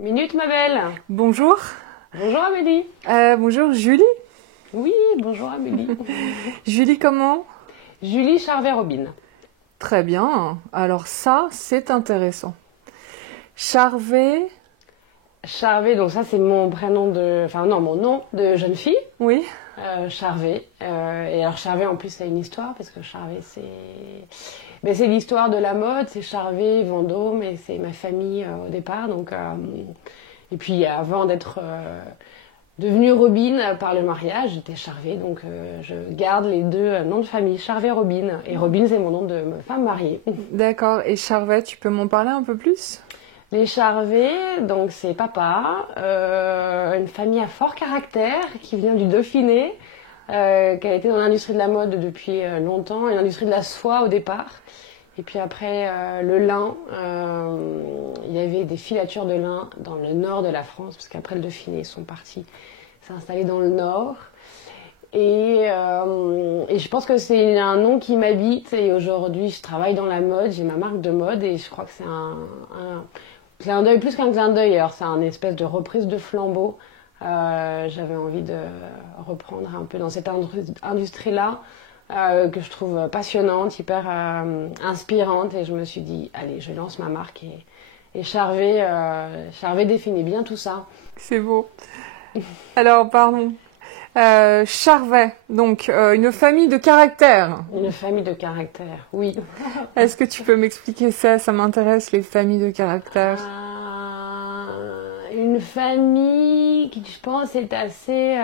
Minute, ma belle. Bonjour. Bonjour, Amélie. Bonjour Julie. Oui, bonjour, Amélie. Julie comment? Julie Charvet-Robin. Très bien. Alors ça, c'est intéressant. Charvet. Charvet, donc ça, c'est mon prénom de... Enfin, non, mon nom de jeune fille. Oui. Charvet. Et alors, Charvet, en plus, c'est une histoire, parce que Charvet, c'est... Ben, c'est l'histoire de la mode, c'est Charvet, Vendôme, et c'est ma famille au départ. Donc, et puis, avant d'être devenue Robin par le mariage, j'étais Charvet, donc je garde les deux noms de famille, Charvet-Robin. Et Robin, c'est mon nom de femme mariée. D'accord. Et Charvet, tu peux m'en parler un peu plus? Les Charvet, donc c'est papa, une famille à fort caractère qui vient du Dauphiné, qui a été dans l'industrie de la mode depuis longtemps, et l'industrie de la soie au départ. Et puis après, le lin, il y avait des filatures de lin dans le nord de la France, parce qu'après le Dauphiné, ils sont partis s'installer dans le nord. Et je pense que c'est un nom qui m'habite, et aujourd'hui je travaille dans la mode, j'ai ma marque de mode, et je crois que c'est un clin d'œil, plus qu'un clin d'œil, alors c'est un espèce de reprise de flambeau. J'avais envie de reprendre un peu dans cette industrie-là, que je trouve passionnante, hyper inspirante, et je me suis dit, allez, je lance ma marque, et Charvet, Charvet définit bien tout ça. C'est beau. Alors, pardon. Charvet, donc une famille de caractère. Une famille de caractère, oui. Est-ce que tu peux m'expliquer ça? Ça m'intéresse, les familles de caractère. Une famille qui, je pense, est assez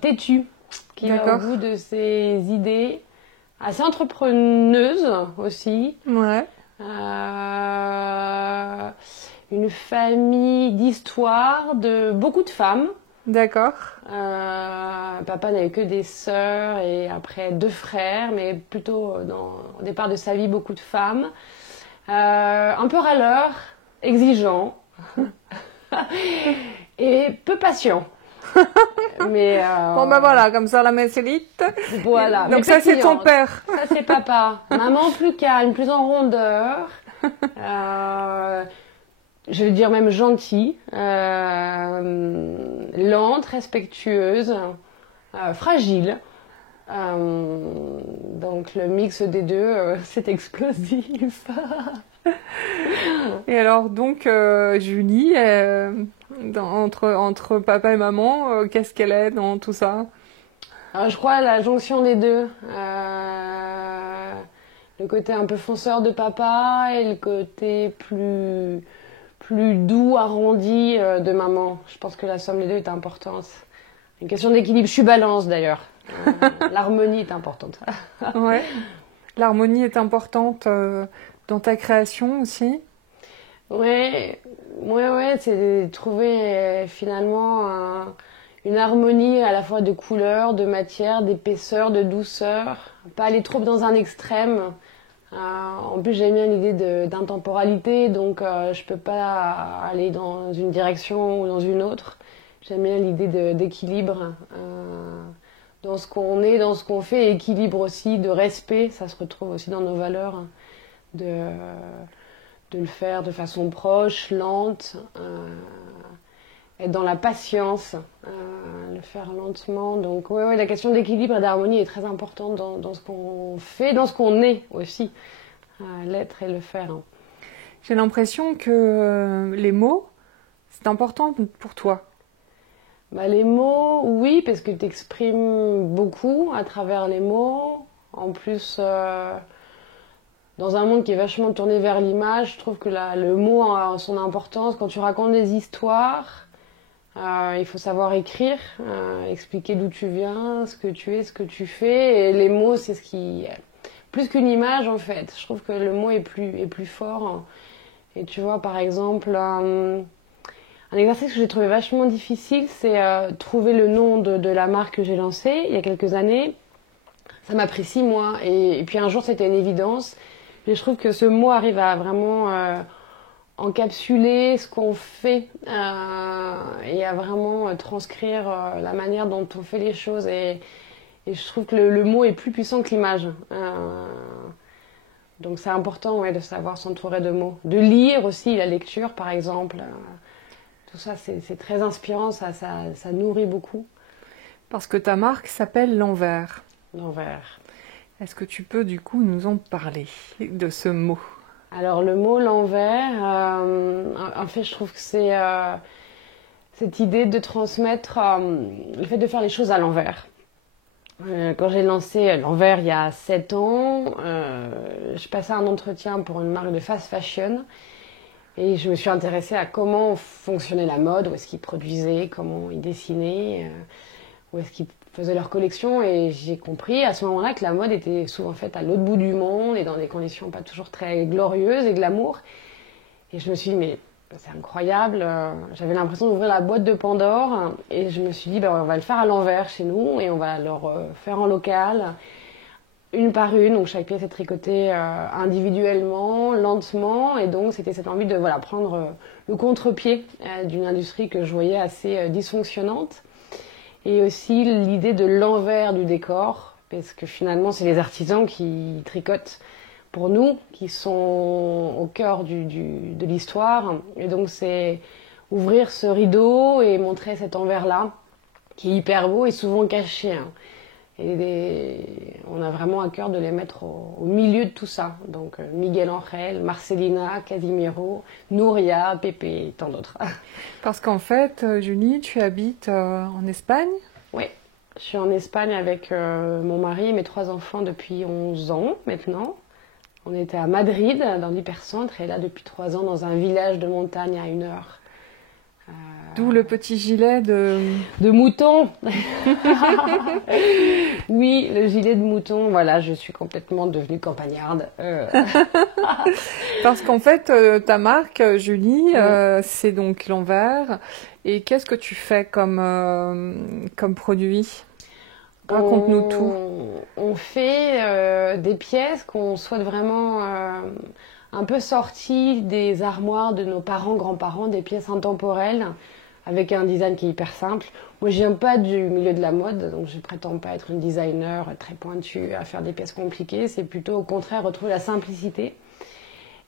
têtue, qui va au bout de ses idées, assez entrepreneuse aussi. Ouais. Une famille d'histoire, de beaucoup de femmes. D'accord. Papa n'avait que des sœurs et après 2 frères, mais plutôt au départ de sa vie, beaucoup de femmes. Un peu râleur, exigeant et peu patient. Mais bon ben voilà, comme ça la messe est dite. Voilà. Donc ça c'est ton père. Ça c'est papa. Maman plus calme, plus en rondeur. Je veux dire même gentille, lente, respectueuse, fragile. Donc le mix des deux, c'est explosif. Et alors donc Julie, entre papa et maman, qu'est-ce qu'elle est dans tout ça? Je crois la jonction des deux. Le côté un peu fonceur de papa et le côté plus doux, arrondi de maman. Je pense que la somme des deux est importante. Une question d'équilibre. Je suis balance d'ailleurs. L'harmonie est importante. Ouais. L'harmonie est importante dans ta création aussi. Ouais, c'est de trouver finalement une harmonie à la fois de couleurs, de matière, d'épaisseur, de douceur. Pas aller trop dans un extrême. En plus, j'aime bien l'idée d'intemporalité, donc je peux pas aller dans une direction ou dans une autre. J'aime bien l'idée d'équilibre dans ce qu'on est, dans ce qu'on fait, équilibre aussi, de respect. Ça se retrouve aussi dans nos valeurs, de le faire de façon proche, lente, être dans la patience, le faire lentement. Donc ouais, la question d'équilibre et d'harmonie est très importante dans ce qu'on fait, dans ce qu'on est aussi, l'être et le faire. J'ai l'impression que les mots, c'est important pour toi. Les mots, oui, parce que tu exprimes beaucoup à travers les mots. En plus, dans un monde qui est vachement tourné vers l'image, je trouve que le mot a son importance. Quand tu racontes des histoires, il faut savoir écrire, expliquer d'où tu viens, ce que tu es, ce que tu fais. Et les mots, c'est ce qui... Plus qu'une image, en fait. Je trouve que le mot est plus fort. Et tu vois, par exemple, un exercice que j'ai trouvé vachement difficile, c'est trouver le nom de la marque que j'ai lancée il y a quelques années. Ça m'a pris 6 mois. Et puis un jour, c'était une évidence. Et je trouve que ce mot arrive à vraiment encapsuler ce qu'on fait et à vraiment transcrire la manière dont on fait les choses. Et je trouve que le mot est plus puissant que l'image. Donc c'est important de savoir s'entourer de mots. De lire aussi, la lecture par exemple. Tout ça, c'est très inspirant, ça nourrit beaucoup. Parce que ta marque s'appelle L'Envers. L'envers. Est-ce que tu peux du coup nous en parler de ce mot? Alors le mot l'envers, en fait je trouve que c'est cette idée de transmettre le fait de faire les choses à l'envers. Quand j'ai lancé l'envers il y a 7 ans, je passais un entretien pour une marque de fast fashion et je me suis intéressée à comment fonctionnait la mode, où est-ce qu'ils produisaient, comment ils dessinaient, où est-ce qu'ils faisaient leur collection et j'ai compris à ce moment-là que la mode était souvent faite à l'autre bout du monde et dans des conditions pas toujours très glorieuses et glamour. Et je me suis dit, mais c'est incroyable, j'avais l'impression d'ouvrir la boîte de Pandore et je me suis dit, ben, on va le faire à l'envers chez nous et on va leur faire en local, une par une, donc chaque pièce est tricotée individuellement, lentement, et donc c'était cette envie de voilà, prendre le contre-pied d'une industrie que je voyais assez dysfonctionnante. Et aussi l'idée de l'envers du décor, parce que finalement, c'est les artisans qui tricotent pour nous, qui sont au cœur de l'histoire. Et donc, c'est ouvrir ce rideau et montrer cet envers-là, qui est hyper beau et souvent caché. Hein. On a vraiment à cœur de les mettre au milieu de tout ça. Donc, Miguel Angel, Marcelina, Casimiro, Nouria, Pépé et tant d'autres. Parce qu'en fait, Julie, tu habites en Espagne? Oui, je suis en Espagne avec mon mari et mes 3 enfants depuis 11 ans maintenant. On était à Madrid, dans l'hypercentre, et là depuis 3 ans dans un village de montagne à 1 heure. D'où le petit gilet de mouton. Oui, le gilet de mouton. Voilà, je suis complètement devenue campagnarde. Parce qu'en fait, ta marque, Julie, c'est donc l'envers. Et qu'est-ce que tu fais comme produit? Raconte-nous tout. On fait des pièces qu'on souhaite vraiment un peu sorties des armoires de nos parents, grands-parents, des pièces intemporelles, avec un design qui est hyper simple. Moi, je viens pas du milieu de la mode, donc je prétends pas être une designer très pointue à faire des pièces compliquées. C'est plutôt au contraire retrouver la simplicité.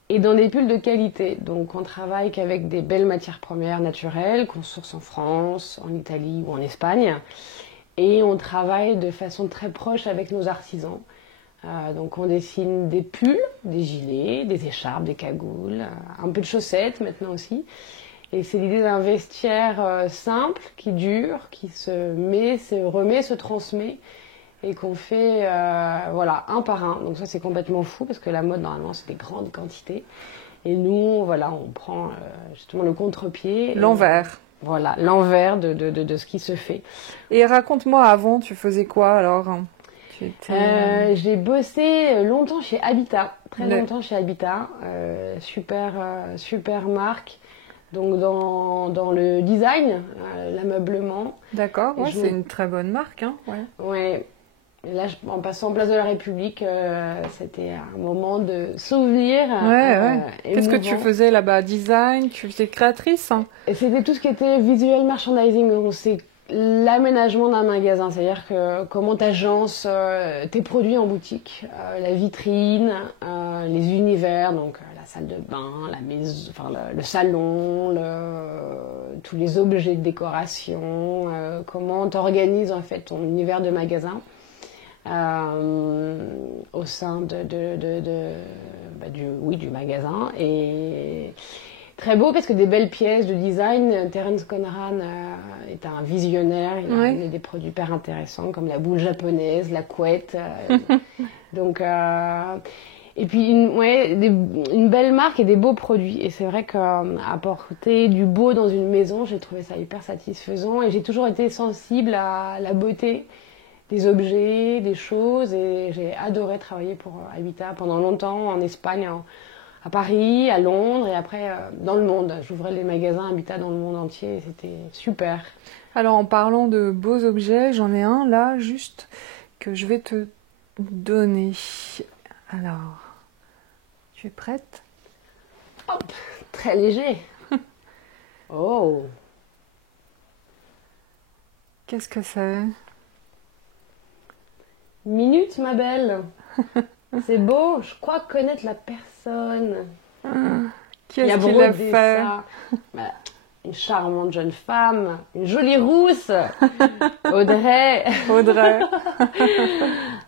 Et dans des pulls de qualité. Donc on travaille qu'avec des belles matières premières naturelles, qu'on source en France, en Italie ou en Espagne. Et on travaille de façon très proche avec nos artisans. Donc on dessine des pulls, des gilets, des écharpes, des cagoules, un peu de chaussettes maintenant aussi. Et c'est l'idée d'un vestiaire simple, qui dure, qui se met, se remet, se transmet, et qu'on fait voilà, un par un. Donc ça c'est complètement fou, parce que la mode normalement c'est des grandes quantités. Et nous, voilà, on prend justement le contre-pied. L'envers. Voilà, l'envers de ce qui se fait. Et raconte-moi, avant, tu faisais quoi alors? J'ai bossé longtemps chez Habitat, très longtemps chez Habitat. Super marque. Donc dans le design, l'ameublement. D'accord, ouais, c'est une très bonne marque. Hein, ouais. Et là, en passant en place de la République, c'était un moment de souvenir. Qu'est-ce que tu faisais là-bas? Design? Tu faisais créatrice? Et c'était tout ce qui était visual merchandising. Donc c'est l'aménagement d'un magasin, c'est-à-dire que comment tu agences tes produits en boutique, la vitrine, les univers, donc la salle de bain, la maison, enfin le salon, tous les objets de décoration, comment tu organises en fait ton univers de magasin. Au sein du magasin, et très beau parce que des belles pièces de design. Terence Conran est un visionnaire, il a amené des produits hyper intéressants comme la boule japonaise, la couette, donc et puis une belle marque et des beaux produits. Et c'est vrai qu'apporter du beau dans une maison, j'ai trouvé ça hyper satisfaisant, et j'ai toujours été sensible à la beauté des objets, des choses, et j'ai adoré travailler pour Habitat pendant longtemps en Espagne, à Paris, à Londres, et après dans le monde. J'ouvrais les magasins Habitat dans le monde entier, et c'était super. Alors en parlant de beaux objets, j'en ai un là juste que je vais te donner. Alors, tu es prête? Hop, très léger. Oh. Qu'est-ce que c'est? Minute, ma belle. C'est beau, je crois connaître la personne. Qui est-ce qui l'a fait? Bah, une charmante jeune femme, une jolie rousse, Audrey. Audrey.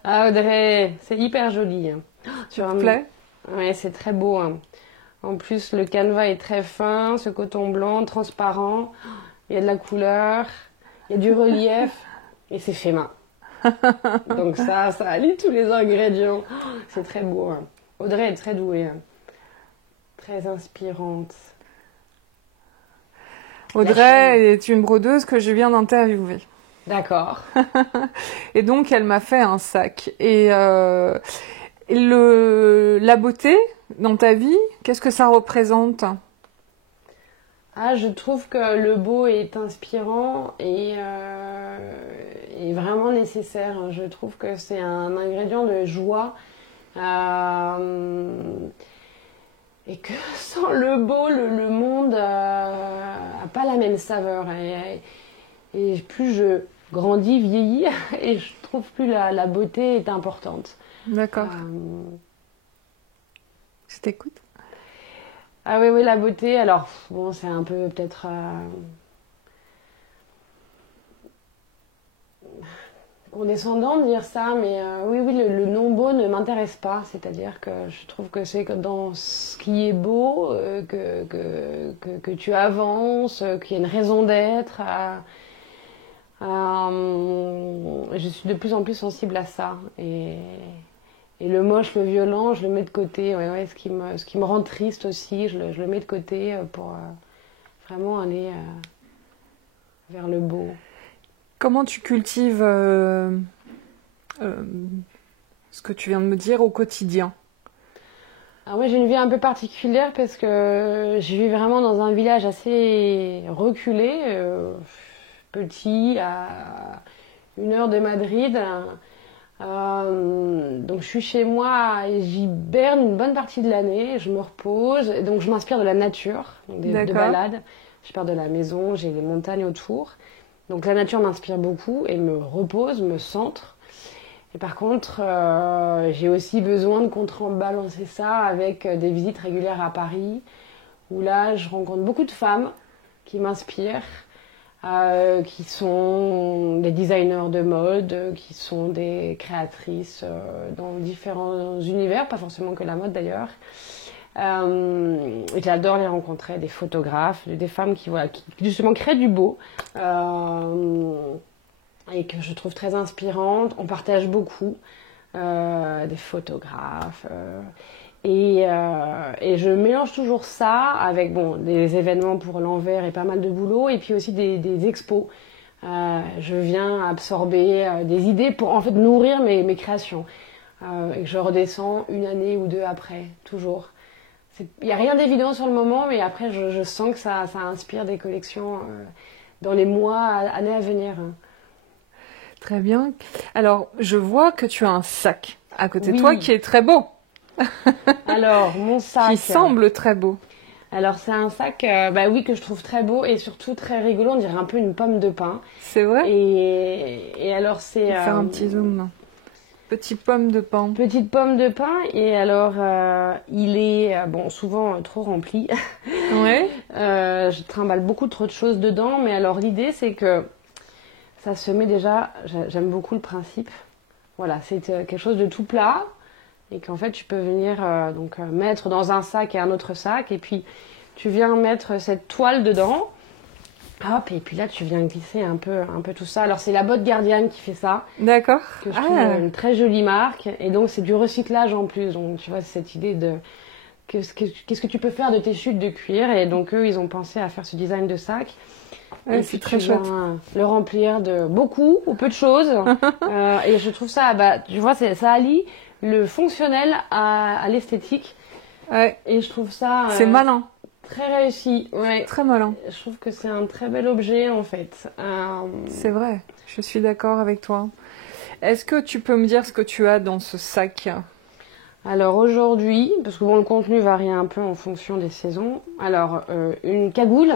Ah, Audrey, c'est hyper joli. Hein. Tu te plaît? Ouais, c'est très beau. Hein. En plus, le canevas est très fin, ce coton blanc, transparent. Il y a de la couleur, il y a du relief et c'est fait main. Donc ça allie tous les ingrédients. C'est très beau. Hein. Audrey est très douée. Hein. Très inspirante. Audrey est une brodeuse que je viens d'interviewer. D'accord. Et donc, elle m'a fait un sac. Et la beauté dans ta vie, qu'est-ce que ça représente? Ah, je trouve que le beau est inspirant et vraiment nécessaire. Je trouve que c'est un ingrédient de joie. Et que sans le beau, le monde n'a pas la même saveur. Et plus je grandis, vieillis, et je trouve plus la beauté est importante. D'accord. Je t'écoute. Ah oui, oui, la beauté, alors, bon, c'est un peu peut-être... condescendant de dire ça, mais oui, le non-beau ne m'intéresse pas. C'est-à-dire que je trouve que c'est dans ce qui est beau que tu avances, qu'il y a une raison d'être. Je suis de plus en plus sensible à ça. Et le moche, le violent, je le mets de côté. Ouais, ce qui me rend triste aussi, je le mets de côté pour vraiment aller vers le beau. Comment tu cultives ce que tu viens de me dire au quotidien? Alors moi j'ai une vie un peu particulière parce que je vis vraiment dans un village assez reculé, petit, à 1 heure de Madrid. Donc je suis chez moi et j'hiberne une bonne partie de l'année, je me repose, et donc je m'inspire de la nature, donc de balades. Je pars de la maison, j'ai les montagnes autour. Donc la nature m'inspire beaucoup et me repose, me centre. Et par contre, j'ai aussi besoin de contrebalancer ça avec des visites régulières à Paris, où là, je rencontre beaucoup de femmes qui m'inspirent, qui sont des designers de mode, qui sont des créatrices dans différents univers, pas forcément que la mode d'ailleurs. J'adore les rencontrer, des photographes, des femmes qui justement créent du beau et que je trouve très inspirantes. On partage beaucoup, des photographes et je mélange toujours ça avec des événements pour l'envers et pas mal de boulot et puis aussi des expos. Je viens absorber des idées pour en fait nourrir mes créations et que je redescends 1 année ou 2 après, toujours. Il n'y a rien d'évident sur le moment, mais après, je sens que ça inspire des collections dans les mois, années à venir. Très bien. Alors, je vois que tu as un sac à côté de Oui. toi qui est très beau. Alors, mon sac... Qui semble très beau. Alors, c'est un sac que je trouve très beau et surtout très rigolo. On dirait un peu une pomme de pin. C'est vrai? Et alors, c'est... Je vais faire un petit zoom. Petite pomme de pain. Petite pomme de pain, et alors il est souvent trop rempli. Ouais. Je trimballe beaucoup trop de choses dedans, mais alors l'idée c'est que ça se met déjà, j'aime beaucoup le principe. Voilà, c'est quelque chose de tout plat, et qu'en fait tu peux venir mettre dans un sac et un autre sac, et puis tu viens mettre cette toile dedans. Hop, et puis là, tu viens glisser un peu tout ça. Alors, c'est la Botte Gardienne qui fait ça. D'accord. Que je trouve une très jolie marque. Et donc, c'est du recyclage en plus. Donc, tu vois, c'est cette idée de qu'est-ce que tu peux faire de tes chutes de cuir. Et donc, eux, ils ont pensé à faire ce design de sac. Ouais, c'est très chouette. Le remplir de beaucoup ou peu de choses. Et je trouve ça, tu vois, ça allie le fonctionnel à l'esthétique. Ouais. Et je trouve ça... c'est malin. Très réussi, ouais. Très malin. Je trouve que c'est un très bel objet en fait. C'est vrai, je suis d'accord avec toi. Est-ce que tu peux me dire ce que tu as dans ce sac? Alors aujourd'hui, parce que le contenu varie un peu en fonction des saisons. Alors une cagoule,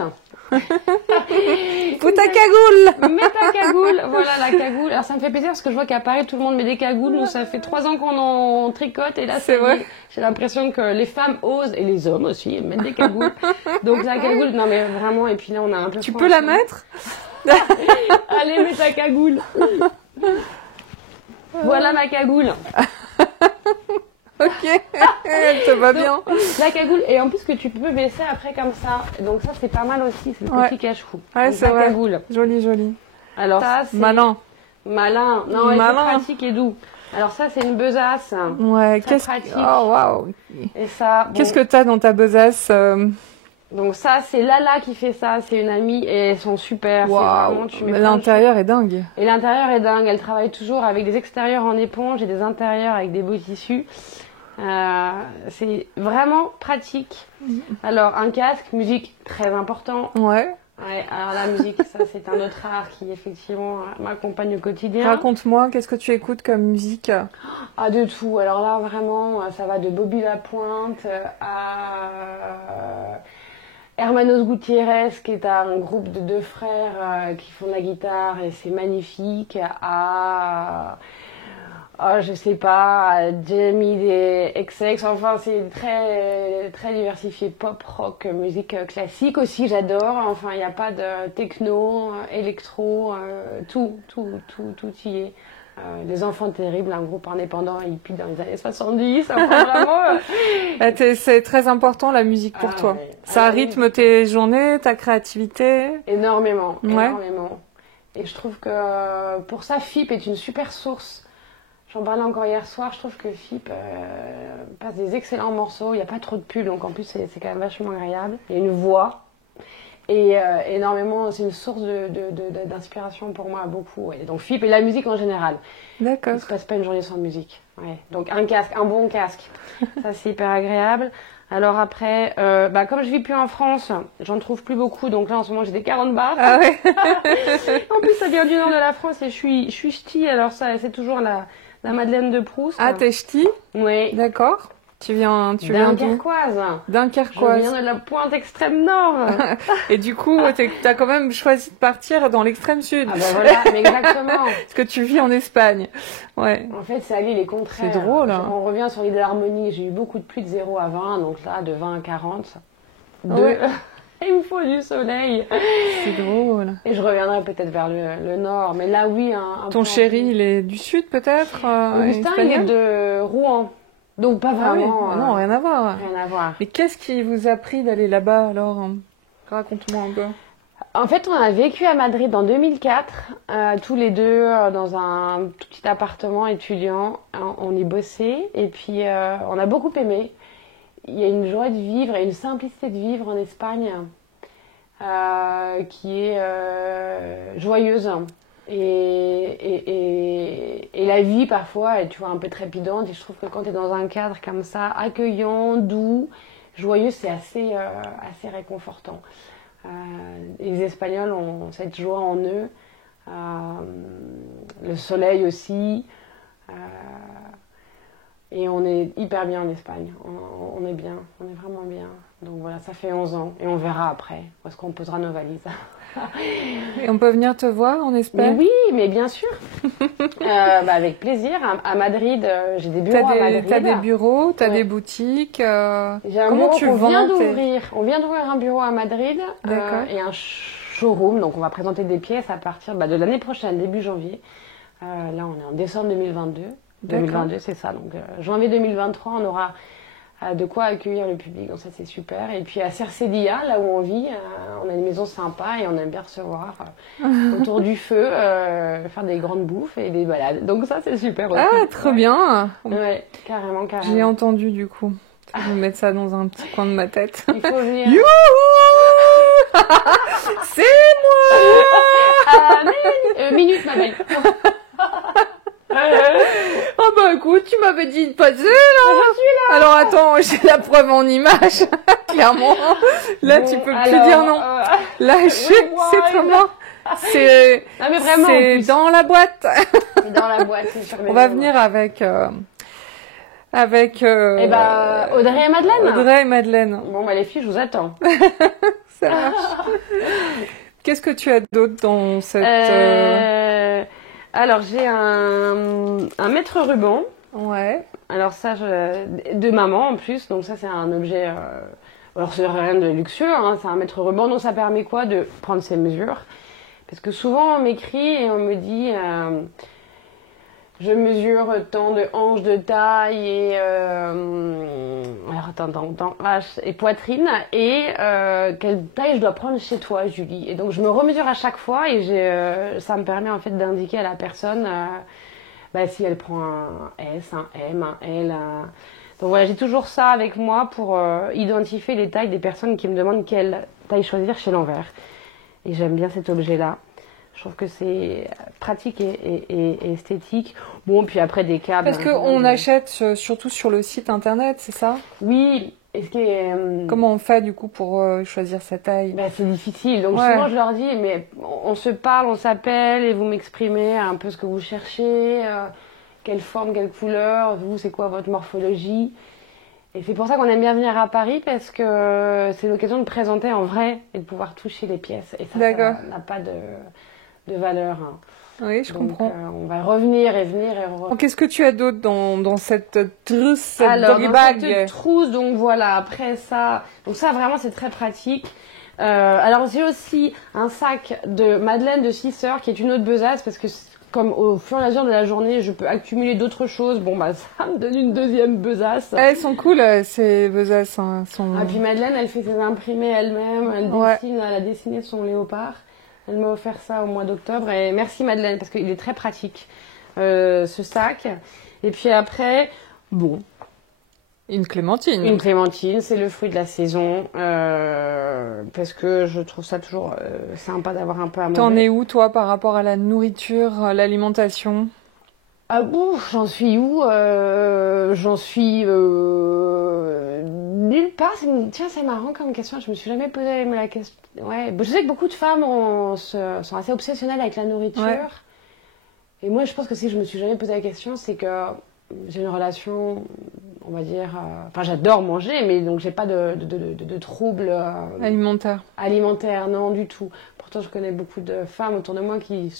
Faut ta cagoule. Mets ta cagoule, voilà la cagoule. Alors ça me fait plaisir parce que je vois qu'à Paris tout le monde met des cagoules. Nous ça fait 3 ans qu'on en tricote et là c'est vrai. J'ai l'impression que les femmes osent et les hommes aussi mettre des cagoules. Donc la cagoule, non mais vraiment. Et puis là on a un peu. Tu peux la mettre? Allez, mets ta cagoule. Voilà ma cagoule. Ok, ça va bien. La cagoule, et en plus que tu peux baisser après comme ça. Donc ça c'est pas mal aussi, c'est le petit cache-cou. Ouais, c'est vrai. Cagoule. Joli, joli. Alors ça c'est... Malin. Malin. Non, c'est pratique et doux. Alors ça c'est une besace. Ouais, pratique. Oh waouh. Et ça... Bon... Qu'est-ce que t'as dans ta besace Donc ça c'est Lala qui fait ça, c'est une amie et elles sont super. Waouh. L'intérieur est dingue. Et l'intérieur est dingue, elle travaille toujours avec des extérieurs en éponge et des intérieurs avec des beaux tissus. C'est vraiment pratique. Alors un casque, musique très important. Ouais. Ouais, alors la musique, ça c'est un autre art qui effectivement m'accompagne au quotidien. Raconte-moi, qu'est-ce que tu écoutes comme musique? Ah, de tout. Alors là vraiment, ça va de Bobby Lapointe à Hermanos Gutiérrez, qui est un groupe de 2 frères qui font de la guitare et c'est magnifique, à... Oh, je sais pas, Jamie des XX, enfin c'est très très diversifié, pop, rock, musique classique aussi, j'adore. Enfin, il n'y a pas de techno, électro, tout y est. Les Enfants Terribles, un groupe indépendant hippie dans les années 70, enfin vraiment... C'est très important la musique pour toi. Ouais. Ça rythme tes journées, ta créativité? Énormément, ouais. énormément. Et je trouve que pour ça, FIP est une super source. J'en parlais encore hier soir, je trouve que FIP passe des excellents morceaux, il n'y a pas trop de pulls, donc en plus c'est quand même vachement agréable. Il y a une voix, et énormément, c'est une source d'inspiration pour moi, beaucoup. Ouais. Donc FIP et la musique en général. D'accord. Il ne se passe pas une journée sans musique. Ouais. Donc un casque, un bon casque, ça c'est hyper agréable. Alors après, comme je vis plus en France, j'en trouve plus beaucoup, donc là en ce moment j'ai des 40 bars. Ah ouais. En plus ça vient du nord de la France et je suis ch'ti, alors ça c'est toujours la Madeleine de Proust. Ah, t'es ch'ti? Oui. D'accord. Tu viens d'où? Dunkerquoise. Dunkerquoise. Je viens de la pointe extrême nord. Et du coup, t'as quand même choisi de partir dans l'extrême sud. Ah ben voilà, mais exactement. Parce que tu vis en Espagne. Ouais. En fait, c'est aller les contraires. C'est drôle. Hein. On revient sur l'idée de l'harmonie. J'ai eu beaucoup de pluie de 0 à 20, donc là, de 20 à 40. Ouais. Il me faut du soleil. C'est drôle. Et je reviendrai peut-être vers le nord. Mais là, oui. Ton chéri, il est du sud peut-être? Augustin, il est de Rouen. Donc pas vraiment. Ah oui. Non, rien à voir. Rien à voir. Mais qu'est-ce qui vous a pris d'aller là-bas alors? Raconte-moi un peu. En fait, on a vécu à Madrid en 2004, tous les deux dans un tout petit appartement étudiant. On y bossait et puis on a beaucoup aimé. Il y a une joie de vivre et une simplicité de vivre en Espagne qui est joyeuse. Et la vie parfois est, tu vois, un peu trépidante. Et je trouve que quand tu es dans un cadre comme ça, accueillant, doux, joyeux, c'est assez réconfortant. Les Espagnols ont cette joie en eux. Le soleil aussi. Et on est hyper bien en Espagne. On est bien, on est vraiment bien. Donc voilà, ça fait 11 ans. Et on verra après où est-ce qu'on posera nos valises. Et on peut venir te voir en Espagne? Mais oui, mais bien sûr. Avec plaisir. À Madrid, j'ai des bureaux à Madrid. T'as des bureaux, t'as des boutiques. J'ai un Comment bureau tu qu'on vient vends d'ouvrir. On vient d'ouvrir un bureau à Madrid et un showroom. Donc on va présenter des pièces à partir de l'année prochaine, début janvier. Là, on est en décembre 2022. 2022, c'est ça. Donc janvier 2023, on aura de quoi accueillir le public. Donc ça, c'est super. Et puis à Cercedilla, là où on vit, on a une maison sympa et on aime bien recevoir autour du feu, faire des grandes bouffes et des balades. Donc ça, c'est super aussi. Ah, trop bien. Ouais, carrément. J'ai entendu du coup. Je vais mettre ça dans un petit coin de ma tête. Il faut venir. Youhou. C'est moi. Minute, ma belle. Oh bah écoute, tu m'avais dit de passer là. Je suis là. Alors attends, j'ai la preuve en image. Clairement. Là, bon, tu peux plus dire non. Là, c'est trop bien. C'est dans la boîte. C'est dans la boîte, c'est sur mes On va venir avec Audrey et Madeleine. Audrey et Madeleine. Bon, les filles, je vous attends. Ça marche. Qu'est-ce que tu as d'autre dans cette... Alors, j'ai un mètre ruban. Ouais. Alors ça, de maman en plus, donc ça c'est un objet... alors c'est rien de luxueux, hein, c'est un mètre ruban, donc ça permet quoi de prendre ses mesures. Parce que souvent on m'écrit et on me dit... je mesure tant de hanches de taille et alors et poitrine et quelle taille je dois prendre chez toi, Julie. Et donc je me remesure à chaque fois et ça me permet en fait d'indiquer à la personne si elle prend un S, un M, un L. Donc voilà, j'ai toujours ça avec moi pour identifier les tailles des personnes qui me demandent quelle taille choisir chez l'envers. Et j'aime bien cet objet-là. Je trouve que c'est pratique et esthétique. Bon, puis après des câbles. Parce qu'on achète surtout sur le site internet, c'est ça? Oui. Comment on fait du coup pour choisir sa taille? C'est difficile. Donc souvent je leur dis, mais on se parle, on s'appelle et vous m'exprimez un peu ce que vous cherchez, quelle forme, quelle couleur, vous c'est quoi votre morphologie. Et c'est pour ça qu'on aime bien venir à Paris parce que c'est l'occasion de présenter en vrai et de pouvoir toucher les pièces. Et ça n'a pas de valeur. Hein. Oui, je comprends. On va revenir et venir et Qu'est-ce que tu as d'autre dans cette trousse, cette doggy bag? Cette trousse, donc voilà, après ça... Donc ça, vraiment, c'est très pratique. Alors, j'ai aussi un sac de Madeleine de 6 sœurs qui est une autre besace parce que comme au fur et à mesure de la journée, je peux accumuler d'autres choses. Bon, ça me donne une deuxième besace. Elles sont cool, ces besaces. Hein, Ah, puis Madeleine, elle fait ses imprimés elle-même. Elle a dessiné son léopard. Elle m'a offert ça au mois d'octobre et merci Madeleine parce qu'il est très pratique ce sac. Et puis après, une clémentine. Une clémentine, c'est le fruit de la saison parce que je trouve ça toujours sympa d'avoir un peu à manger. T'en es où toi par rapport à la nourriture, l'alimentation? Ah bon, j'en suis où? J'en suis nulle part. Tiens, c'est marrant comme question. Je me suis jamais posé la question. Ouais, je sais que beaucoup de femmes sont assez obsessionnelles avec la nourriture. Ouais. Et moi, je pense que si je me suis jamais posé la question, c'est que j'ai une relation, on va dire... j'adore manger, mais donc j'ai pas de troubles... alimentaires, non, du tout. Pourtant, je connais beaucoup de femmes autour de moi qui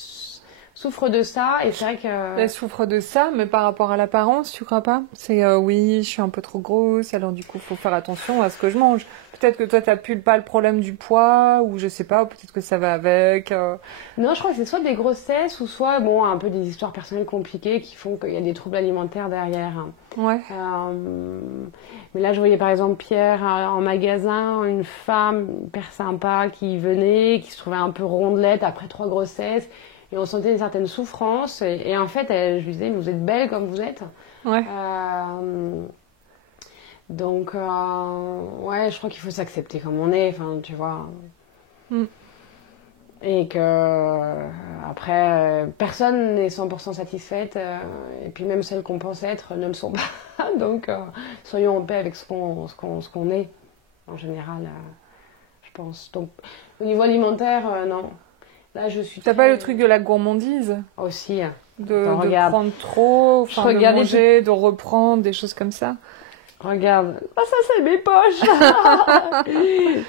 souffrent de ça, et c'est vrai que... Elles souffrent de ça, mais par rapport à l'apparence, tu crois pas? C'est oui, je suis un peu trop grosse, alors du coup, faut faire attention à ce que je mange. Peut-être que toi, t'as plus pas le problème du poids, ou je sais pas, ou peut-être que ça va avec. Non, je crois que c'est soit des grossesses, ou soit, un peu des histoires personnelles compliquées qui font qu'il y a des troubles alimentaires derrière. Ouais. Mais là, je voyais par exemple Pierre en magasin, une femme hyper sympa qui venait, qui se trouvait un peu rondelette après 3 grossesses. Et on sentait une certaine souffrance. Et en fait, je lui disais, vous êtes belle comme vous êtes. Ouais. Donc, je crois qu'il faut s'accepter comme on est, tu vois. Mm. Et que, après, personne n'est 100% satisfaite. Et puis même celles qu'on pense être ne le sont pas. Donc, soyons en paix avec ce qu'on est, en général, je pense. Donc, au niveau alimentaire, non. Là, je suis. T'as pas le truc de la gourmandise? Aussi. De prendre trop, de manger, de reprendre, des choses comme ça. Regarde. Ah, ça, c'est mes poches.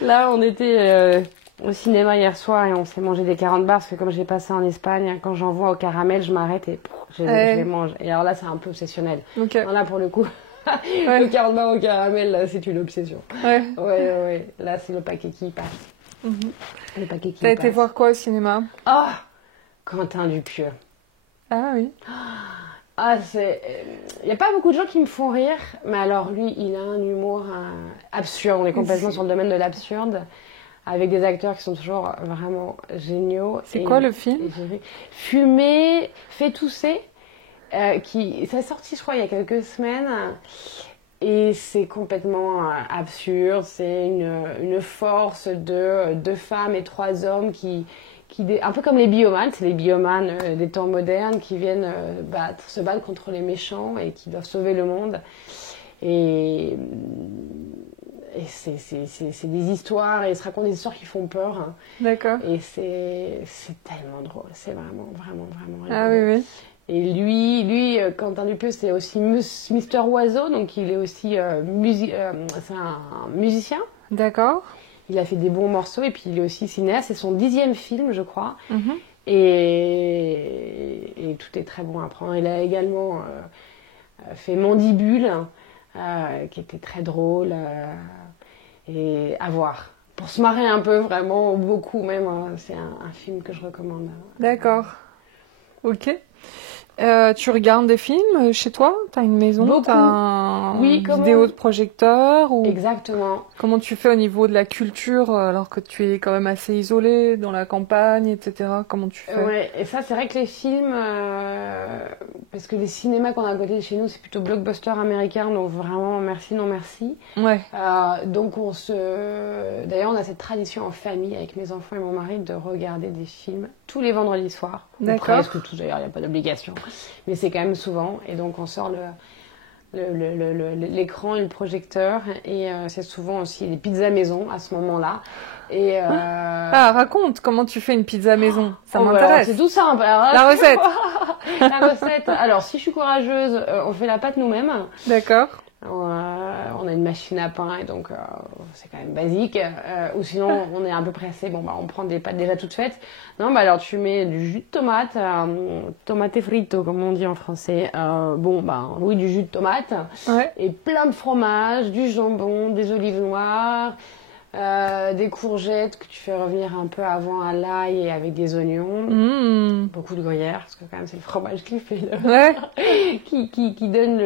Là, on était au cinéma hier soir et on s'est mangé des 40 bars parce que comme j'ai passé en Espagne, quand j'en vois au caramel, je m'arrête et je les mange. Et alors là, c'est un peu obsessionnel. Okay. Alors là, pour le coup, le 40 bars au caramel, là, c'est une obsession. Ouais. Là, c'est le paquet qui passe. Mm-hmm. Le paquet qui passe. T'as été voir quoi au cinéma? Ah, Quentin Dupieux. Ah oui. Il n'y a pas beaucoup de gens qui me font rire, mais alors lui, il a un humour absurde. On est complètement sur le domaine de l'absurde, avec des acteurs qui sont toujours vraiment géniaux. C'est quoi le film? Fumer, fait tousser, ça est sorti, je crois, il y a quelques semaines. Et c'est complètement absurde. C'est une force de 2 femmes et 3 hommes qui un peu comme les biomanes, c'est les biomanes des temps modernes qui viennent se battre contre les méchants et qui doivent sauver le monde. Et c'est des histoires, et ils se racontent des histoires qui font peur. Hein. D'accord. Et c'est tellement drôle, c'est vraiment rigolo. Ah oui. Et lui, Quentin Dupieux, c'est aussi Mister Oiseau, donc il est aussi c'est un musicien. D'accord. il a fait des bons morceaux et puis il est aussi cinéaste. C'est son 10e film, je crois. Mhm. Et tout est très bon à prendre. Il a également fait Mandibule, qui était très drôle et à voir. Pour se marrer un peu, vraiment, beaucoup même. C'est un film que je recommande. D'accord. Ok. Tu regardes des films chez toi? T'as une maison? Beaucoup. T'as un Oui, vidéo de projecteur ou Exactement. comment tu fais au niveau de la culture alors que tu es quand même assez isolé dans la campagne, etc. Comment tu fais? Ouais, et ça, c'est vrai que les films, parce que les cinémas qu'on a à côté de chez nous, c'est plutôt blockbuster américain, donc vraiment merci, non merci. Ouais. Donc d'ailleurs, on a cette tradition en famille avec mes enfants et mon mari de regarder des films tous les vendredis soirs. Ou D'accord. presque tous d'ailleurs, il n'y a pas d'obligation. Mais c'est quand même souvent. Et donc on sort l'écran et le projecteur. Et c'est souvent aussi des pizzas maison à ce moment-là. Et Ah, raconte comment tu fais une pizza maison. Ça alors, m'intéresse. c'est tout simple. Alors là, La recette. la recette. Alors, si je suis courageuse, on fait la pâte nous-mêmes. D'accord. On a une machine à pain et donc c'est quand même basique. Ou sinon, on est un peu pressé. Bon, bah, on prend des pâtes déjà toutes faites. Non, bah alors tu mets du jus de tomate, tomate frito comme on dit en français. Oui, du jus de tomate Ouais. et plein de fromage, du jambon, des olives noires. Des courgettes que tu fais revenir un peu avant à l'ail et avec des oignons. Mmh. Beaucoup de gruyère, parce que quand même c'est le fromage qui fait Ouais. qui donne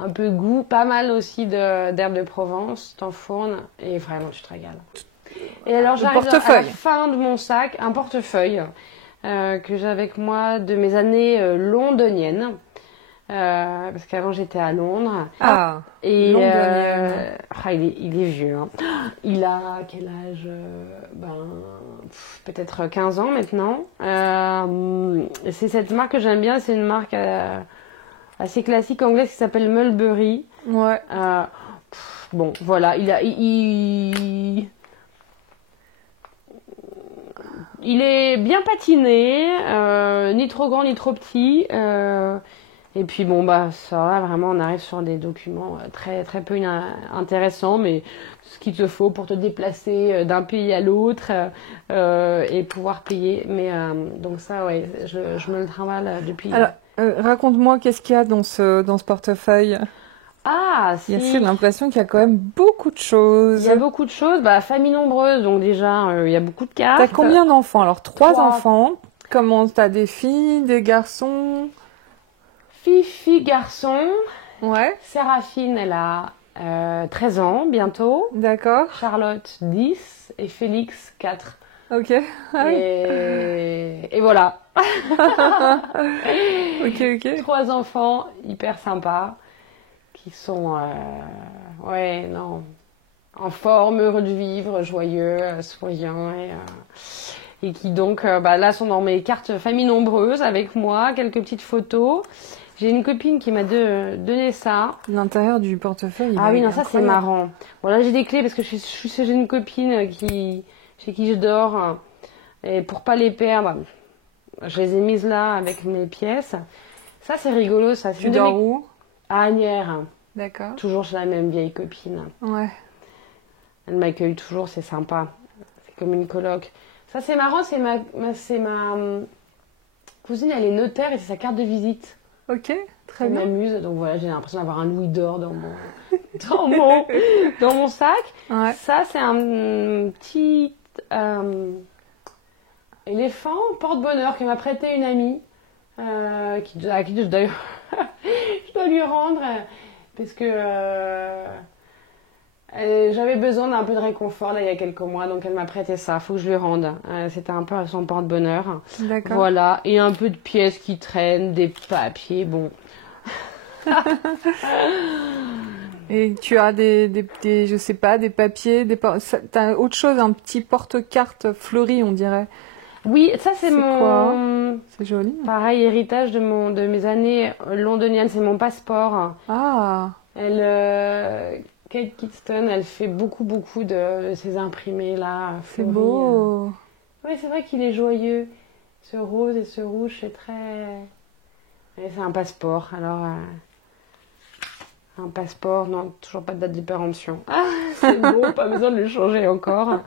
un peu de goût. Pas mal aussi d'herbes de Provence, t'enfournes et vraiment tu te régales. Et alors j'arrive à la portefeuille. fin de mon sac, un portefeuille que j'ai avec moi de mes années londoniennes. Parce qu'avant j'étais à Londres. Ah. Et Londonienne. il est vieux. Hein. Il a quel âge peut-être 15 ans maintenant. C'est cette marque que j'aime bien. C'est une marque assez classique anglaise qui s'appelle Mulberry. Ouais. Bon, voilà. Il est bien patiné, ni trop grand ni trop petit. Et puis bon bah ça là vraiment on arrive sur des documents très très peu intéressants mais ce qu'il te faut pour te déplacer d'un pays à l'autre et pouvoir payer mais donc ça ouais je me le trimballe depuis. Alors, raconte-moi qu'est-ce qu'il y a dans ce portefeuille. J'ai l'impression qu'il y a quand même beaucoup de choses. Il y a beaucoup de choses, famille nombreuse donc déjà il y a beaucoup de cartes. T'as combien d'enfants? Alors 3 Trois. enfants. Comment t'as des filles, des garçons? Fille, garçon. Ouais. Séraphine, elle a 13 ans bientôt. D'accord. Charlotte, 10. Et Félix, 4. Ok. Et voilà. Ok. 3 enfants hyper sympas qui sont en forme, heureux de vivre, joyeux, souriants et qui donc là sont dans mes cartes famille nombreuses avec moi, quelques petites photos. J'ai une copine qui m'a donné ça. L'intérieur du portefeuille. Ah oui, non, ça c'est marrant. Bon, là j'ai des clés parce que je suis chez une copine chez qui je dors. Et pour pas les perdre, je les ai mises là avec mes pièces. Ça c'est rigolo, ça. Tu dors où? À Asnières. D'accord. Toujours chez la même vieille copine. Ouais. Elle m'accueille toujours, c'est sympa. C'est comme une coloc. Ça c'est marrant, c'est ma cousine, elle est notaire et c'est sa carte de visite. Ok, très bien. Ça m'amuse, donc voilà, j'ai l'impression d'avoir un louis d'or dans mon sac. Ouais. Ça, c'est un petit éléphant porte-bonheur que m'a prêté une amie, à qui d'ailleurs je dois lui rendre, parce que j'avais besoin d'un peu de réconfort là il y a quelques mois, donc elle m'a prêté ça, faut que je lui rende. C'était un peu à son porte-bonheur. D'accord. Voilà, et un peu de pièces qui traînent, des papiers, bon. Et tu as je sais pas, des papiers, t'as autre chose, un petit porte-carte fleuri, on dirait. Oui, ça c'est quoi? C'est joli. Pareil, héritage de mes années londoniennes, c'est mon passeport. Ah. Kate Kidston, elle fait beaucoup de ces imprimés là. C'est beau. Oui, c'est vrai qu'il est joyeux. Ce rose et ce rouge, c'est très. Et c'est un passeport. Alors Un passeport, non, toujours pas de date de péremption. Ah, c'est beau, pas besoin de le changer encore.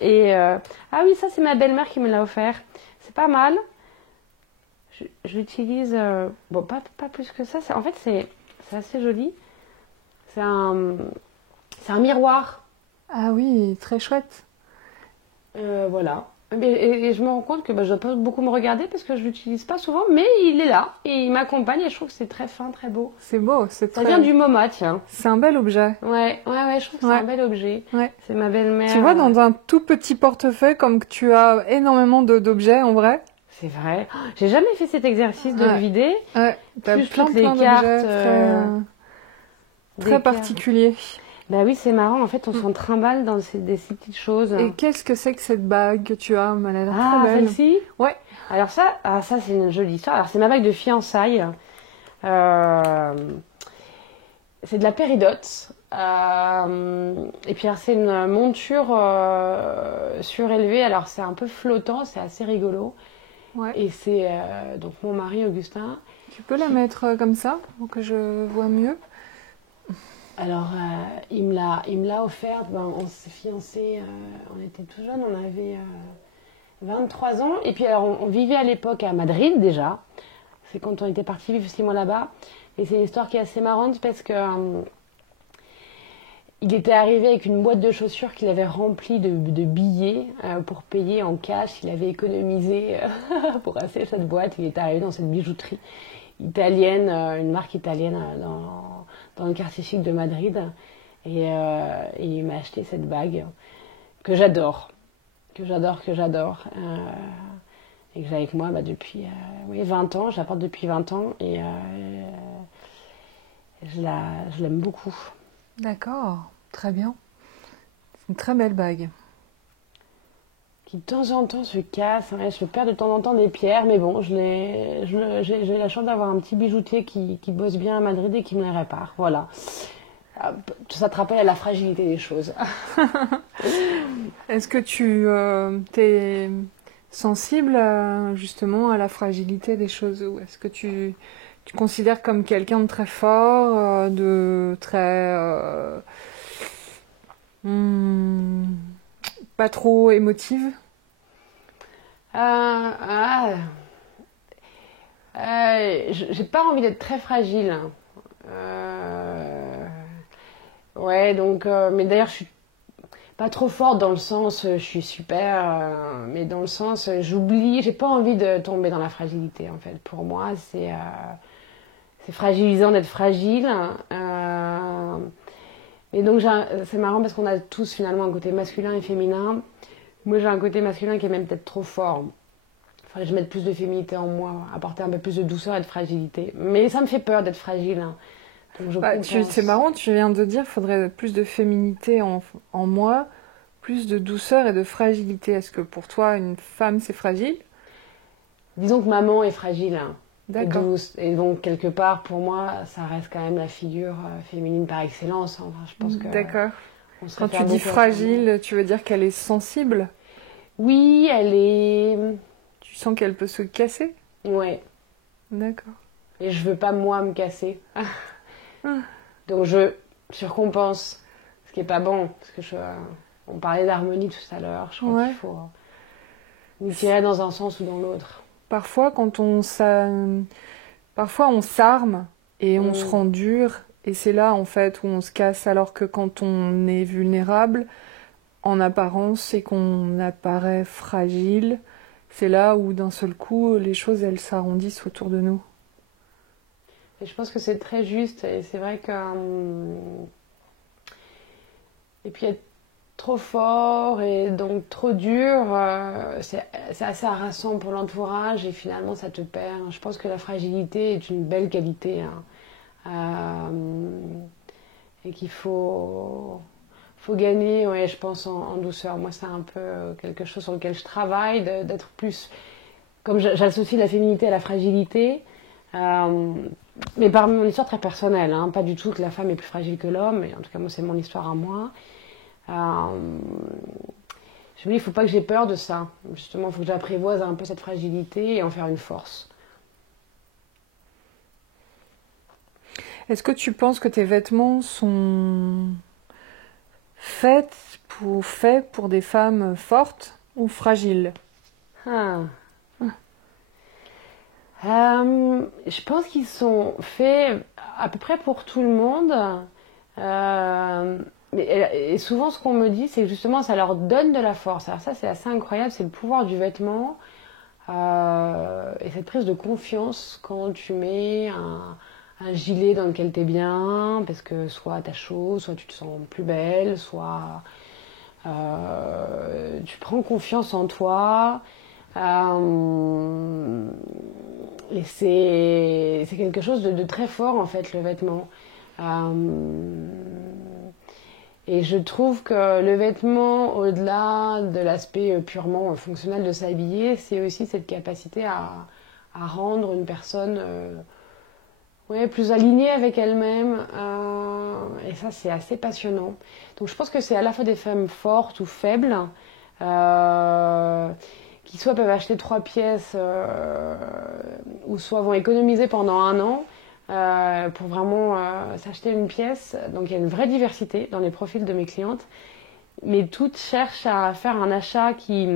Et ah oui, ça c'est ma belle-mère qui me l'a offert. C'est pas mal. J'utilise, bon, pas plus que ça. En fait, c'est assez joli. C'est un, c'est un miroir. Ah oui, très chouette. Voilà. Et je me rends compte que je dois pas beaucoup me regarder parce que je l'utilise pas souvent, mais il est là et il m'accompagne et je trouve que c'est très fin, très beau. C'est beau, c'est Ça très... vient du MoMA, tiens. C'est un bel objet. Ouais, je trouve que c'est Ouais. un bel objet. Ouais. C'est ma belle-mère. Tu vois, dans un tout petit portefeuille, comme que tu as énormément d'objets en vrai. C'est vrai. Oh, j'ai jamais fait cet exercice de le Ouais. vider. Ouais, t'as Plus plein toutes les d'objets cartes, très des particuliers. Bah oui, c'est marrant. En fait, on s'en trimballe dans des si petites choses. Et qu'est-ce que c'est que cette bague que tu as? Elle a l'air Ah, très belle. celle-ci? Ouais. Alors ça c'est une jolie histoire. Alors c'est ma bague de fiançailles. Euh, c'est de la péridote. Et puis alors, c'est une monture surélevée. Alors c'est un peu flottant, c'est assez rigolo. Ouais. Et c'est donc mon mari Augustin. Tu peux la mettre comme ça pour que je vois mieux? Alors il me l'a offerte. On s'est fiancés, on était tout jeunes, on avait 23 ans. Et puis alors on vivait à l'époque à Madrid déjà. C'est quand on était partis vivre 6 mois là-bas. Et c'est une histoire qui est assez marrante parce que il était arrivé avec une boîte de chaussures qu'il avait remplie de billets pour payer en cash. Il avait économisé pour acheter cette boîte. Il est arrivé dans cette bijouterie italienne, une marque italienne dans le quartier chic de Madrid. Et il m'a acheté cette bague que j'adore. Que j'adore. Et que j'ai avec moi depuis 20 ans. Je la porte depuis 20 ans et je l'aime beaucoup. D'accord, très bien. C'est une très belle bague. Qui de temps en temps se casse. Hein, je perds de temps en temps des pierres, mais bon, j'ai la chance d'avoir un petit bijoutier qui bosse bien à Madrid et qui me les répare. Voilà. Ça te rappelle à la fragilité des choses. Est-ce que tu es sensible justement à la fragilité des choses, ou est-ce que tu considères comme quelqu'un de très fort, de très pas trop émotive? J'ai pas envie d'être très fragile. Ouais, donc, mais d'ailleurs, je suis pas trop forte dans le sens, je suis super, mais dans le sens, j'oublie, j'ai pas envie de tomber dans la fragilité, en fait. Pour moi, c'est fragilisant d'être fragile. Et donc, c'est marrant parce qu'on a tous finalement un côté masculin et féminin. Moi, j'ai un côté masculin qui est même peut-être trop fort. Il faudrait que je mette plus de féminité en moi, apporter un peu plus de douceur et de fragilité. Mais ça me fait peur d'être fragile. Hein. C'est marrant, tu viens de dire qu'il faudrait plus de féminité en moi, plus de douceur et de fragilité. Est-ce que pour toi, une femme, c'est fragile? Disons que maman est fragile. Hein. D'accord. Et douce. Et donc, quelque part, pour moi, ça reste quand même la figure féminine par excellence. Enfin, je pense que d'accord. Quand tu dis fragile, tu veux dire qu'elle est sensible? Oui, elle est... Tu sens qu'elle peut se casser? Ouais. D'accord. Et je veux pas, moi, me casser. Donc, je surcompense. Ce qui est pas bon. Parce que on parlait d'harmonie tout à l'heure. Je crois qu'il faut nous tirer dans un sens ou dans l'autre. Parfois, Parfois, on s'arme et on se rend dur. Et c'est là, en fait, où on se casse. Alors que quand on est vulnérable, en apparence, et qu'on apparaît fragile, c'est là où, d'un seul coup, les choses, elles s'arrondissent autour de nous. Et je pense que c'est très juste. Et c'est vrai que... Et puis être trop fort et donc trop dur, c'est assez harassant pour l'entourage et finalement ça te perd. Je pense que la fragilité est une belle qualité. Hein. Et qu'il faut gagner, ouais, je pense, en douceur. Moi, c'est un peu quelque chose sur lequel je travaille, d'être plus... Comme j'associe la féminité à la fragilité, mais par mon histoire très personnelle, hein, pas du tout que la femme est plus fragile que l'homme, mais en tout cas, moi, c'est mon histoire à moi. Je me dis, il ne faut pas que j'ai peur de ça. Justement, il faut que j'apprivoise un peu cette fragilité et en faire une force. Est-ce que tu penses que tes vêtements sont faits pour des femmes fortes ou fragiles? Ah. Je pense qu'ils sont faits à peu près pour tout le monde. Euh, et souvent, ce qu'on me dit, c'est que justement, ça leur donne de la force. Alors ça, c'est assez incroyable, c'est le pouvoir du vêtement et cette prise de confiance quand tu mets un gilet dans lequel t'es bien, parce que soit t'as chaud, soit tu te sens plus belle, soit tu prends confiance en toi. Et c'est quelque chose de très fort en fait le vêtement. Euh, et je trouve que le vêtement, au-delà de l'aspect purement fonctionnel de s'habiller, c'est aussi cette capacité à rendre une personne ouais, plus alignée avec elle-même. Et ça, c'est assez passionnant. Donc je pense que c'est à la fois des femmes fortes ou faibles. Euh, qui soit peuvent acheter 3 pièces ou soit vont économiser pendant un an pour vraiment s'acheter une pièce. Donc il y a une vraie diversité dans les profils de mes clientes, mais toutes cherchent à faire un achat qui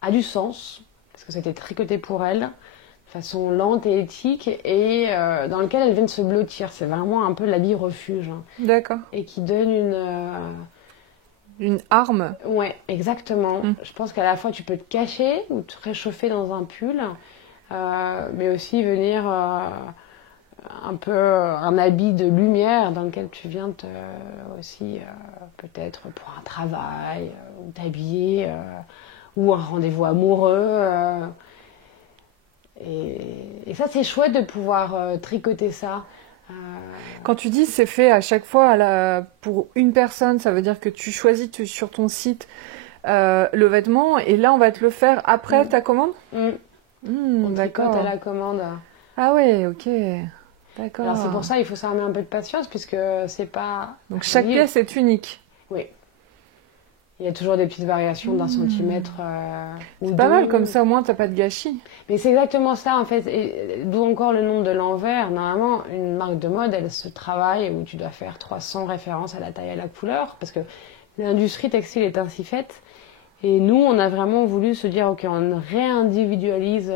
a du sens, parce que c'était tricoté pour elles, de façon lente et éthique, et dans lequel elles viennent se blottir. C'est vraiment un peu l'habit refuge, hein, D'accord. et qui donne Une arme? ouais, exactement. Mm. Je pense qu'à la fois tu peux te cacher ou te réchauffer dans un pull, mais aussi venir un peu un habit de lumière dans lequel tu viens aussi peut-être pour un travail ou t'habiller ou un rendez-vous amoureux. Et ça c'est chouette de pouvoir tricoter ça. Euh, Quand tu dis c'est fait à chaque fois pour une personne, ça veut dire que tu choisis sur ton site le vêtement et là on va te le faire après Mm. ta commande? on tricote D'accord. à la commande. Ah ouais, ok. D'accord. Alors c'est pour ça il faut s'armer un peu de patience puisque c'est pas Donc chaque facile. pièce est unique. Oui, il y a toujours des petites variations d'un centimètre ou C'est deux. pas mal comme ça, au moins t'as pas de gâchis. Mais c'est exactement ça en fait, et d'où encore le nom de l'envers. Normalement, une marque de mode, elle se travaille où tu dois faire 300 références à la taille et à la couleur, parce que l'industrie textile est ainsi faite. Et nous, on a vraiment voulu se dire, ok, on réindividualise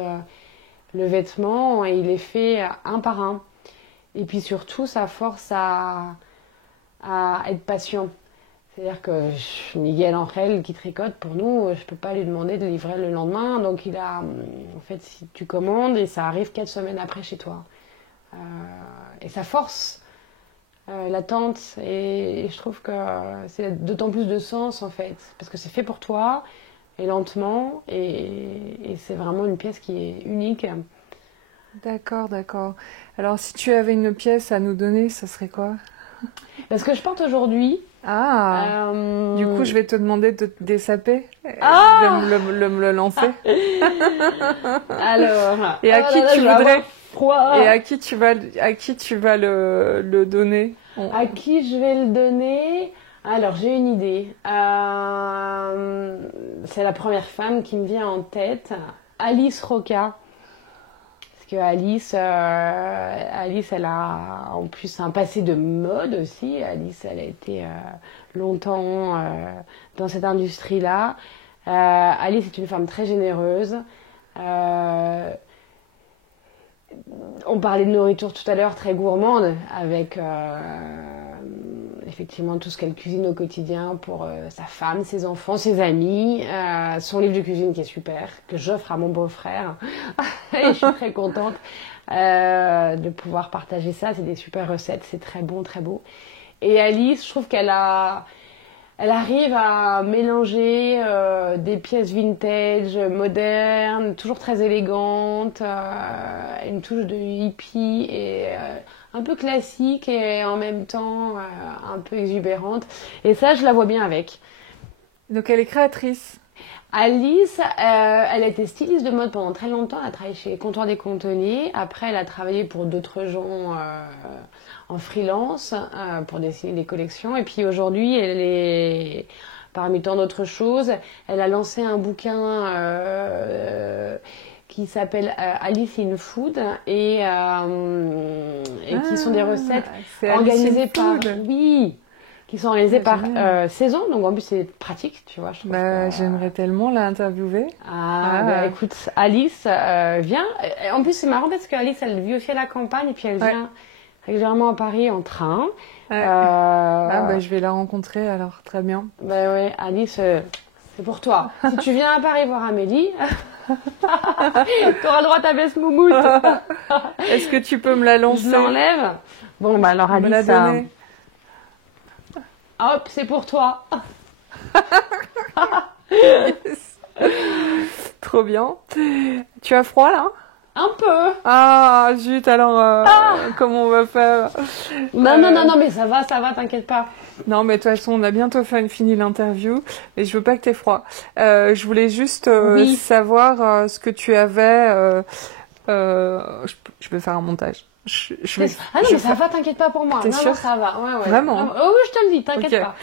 le vêtement et il est fait un par un. Et puis surtout, ça force à être patient. C'est-à-dire que Miguel Angel qui tricote pour nous, je peux pas lui demander de livrer le lendemain. Donc il a, en fait, si tu commandes et ça arrive 4 semaines après chez toi. Et ça force l'attente et je trouve que c'est d'autant plus de sens en fait. Parce que c'est fait pour toi et lentement et c'est vraiment une pièce qui est unique. D'accord, d'accord. Alors si tu avais une pièce à nous donner, ça serait quoi? Parce que je porte aujourd'hui. Ah, du coup je vais te demander de te dessaper. Ah De me le lancer. Alors, Et à oh qui là là, tu je vais voudrais? avoir froid. Et à qui tu vas le donner? À qui je vais le donner? Alors, j'ai une idée. C'est la première femme qui me vient en tête, Alice Roca. Parce que Alice, elle a en plus un passé de mode aussi. Alice, elle a été longtemps dans cette industrie-là. Alice est une femme très généreuse. On parlait de nourriture tout à l'heure, très gourmande, avec effectivement tout ce qu'elle cuisine au quotidien pour sa femme, ses enfants, ses amis. Son livre de cuisine qui est super, que j'offre à mon beau-frère. Et je suis très contente de pouvoir partager ça. C'est des super recettes, c'est très bon, très beau. Et Alice, je trouve elle arrive à mélanger des pièces vintage, modernes, toujours très élégantes, une touche de hippie et un peu classique et en même temps un peu exubérante. Et ça, je la vois bien avec. Donc elle est créatrice. Alice, elle a été styliste de mode pendant très longtemps. Elle a travaillé chez Comptoir des Cantonniers. Après, elle a travaillé pour d'autres gens en freelance pour dessiner des collections. Et puis aujourd'hui, elle est, parmi tant d'autres choses, elle a lancé un bouquin qui s'appelle Alice in Food et qui sont des recettes c'est Alice in organisées par... Food. Oui, qui sont organisées par génial. saison, donc en plus c'est pratique, tu vois. Je trouve Bah, que- j'aimerais tellement l'interviewer. Ah, Ah. bah écoute, Alice vient. En plus, c'est marrant parce qu'Alice, elle vit aussi à la campagne et puis elle Ouais. vient régulièrement à Paris en train. Ouais. Euh, Ah, bah, je vais la rencontrer alors, très bien. Bah ouais, Alice, c'est pour toi. Si tu viens à Paris voir Amélie, t'auras le droit à ta veste moumoute. Est-ce que tu peux me la Je lancer? l'enlève. Bon, bah alors Me la Alice, donner? hop, c'est pour toi. Trop bien. Tu as froid là? Un peu. Ah, zut, alors comment on va faire? Non, mais ça va, t'inquiète pas. Non, mais de toute façon, on a bientôt fini l'interview et je veux pas que t'aies froid. Je voulais juste Oui. savoir ce que tu avais. Je peux faire un montage. Je vais, Ah non, je mais ça va, t'inquiète pas pour moi. T'es Non, sûre? non, ça va. Ouais, ouais. Vraiment? Oh oui, je te le dis, t'inquiète Ok. pas.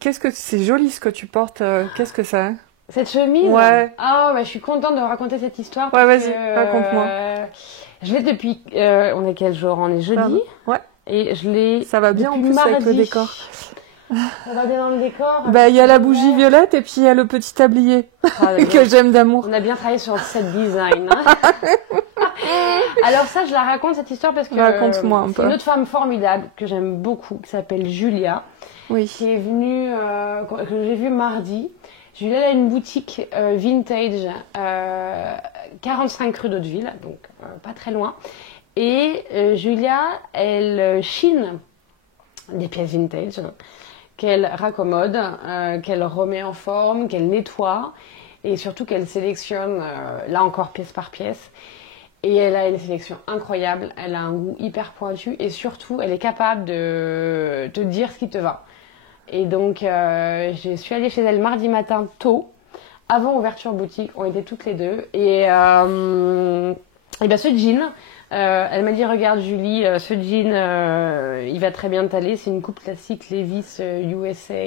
Qu'est-ce que c'est joli ce que tu portes? Qu'est-ce que c'est? Cette chemise? Ouais. Ah, bah, je suis contente de raconter cette histoire. Ouais, parce vas-y, que, raconte-moi. Je l'ai depuis. On est quel jour? On est jeudi. Pardon. Ouais. Et je l'ai. Ça va bien en depuis plus avec le mardi. décor. Ça va bien dans le décor. Bah, il y a la bougie violette et puis il y a le petit tablier Ah, que j'aime d'amour. on a bien travaillé sur le set design. Hein. Alors ça, je la raconte cette histoire parce que Raconte-moi un c'est peu. une autre femme formidable que j'aime beaucoup, qui s'appelle Julia, Oui. qui est venue, que j'ai vue mardi. Julia, elle a une boutique vintage, 45 rue d'Hauteville, donc pas très loin. Et Julia, elle chine des pièces vintage qu'elle raccommode, qu'elle remet en forme, qu'elle nettoie et surtout qu'elle sélectionne, là encore pièce par pièce. Et elle a une sélection incroyable, elle a un goût hyper pointu et surtout elle est capable de te dire ce qui te va. Et donc je suis allée chez elle mardi matin tôt, avant ouverture boutique, on était toutes les deux. Et ben ce jean, elle m'a dit regarde Julie, ce jean il va très bien t'aller, c'est une coupe classique Levi's USA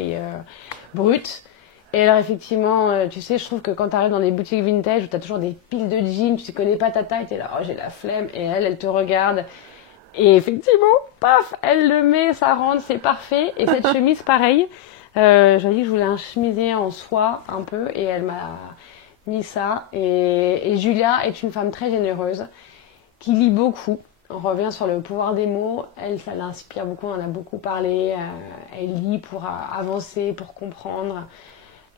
brute. Et alors effectivement, tu sais, je trouve que quand tu arrives dans des boutiques vintage où tu as toujours des piles de jeans, tu ne connais pas ta taille, tu es là, oh j'ai la flemme, et elle te regarde. Et effectivement, paf, elle le met, ça rentre, c'est parfait. Et cette chemise, pareil, j'avais dit que je voulais un chemisier en soie un peu, et elle m'a mis ça. Et Julia est une femme très généreuse, qui lit beaucoup. On revient sur le pouvoir des mots. Elle, ça l'inspire beaucoup, on en a beaucoup parlé. Elle lit pour avancer, pour comprendre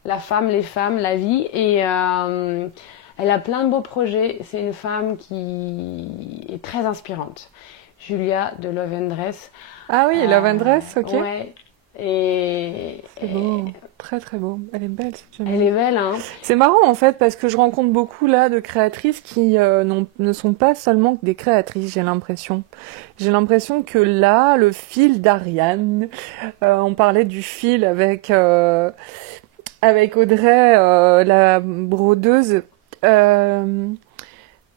la femme, les femmes, la vie. Et elle a plein de beaux projets. C'est une femme qui est très inspirante. Julia de Love and Dress. Ah oui, Love and Dress, ok. Ouais. Et C'est beau, très très beau. Elle est belle cette chemise. elle est belle, hein. C'est marrant en fait parce que je rencontre beaucoup là de créatrices qui ne sont pas seulement que des créatrices, j'ai l'impression. J'ai l'impression que là, le fil d'Ariane, on parlait du fil avec Audrey, la brodeuse.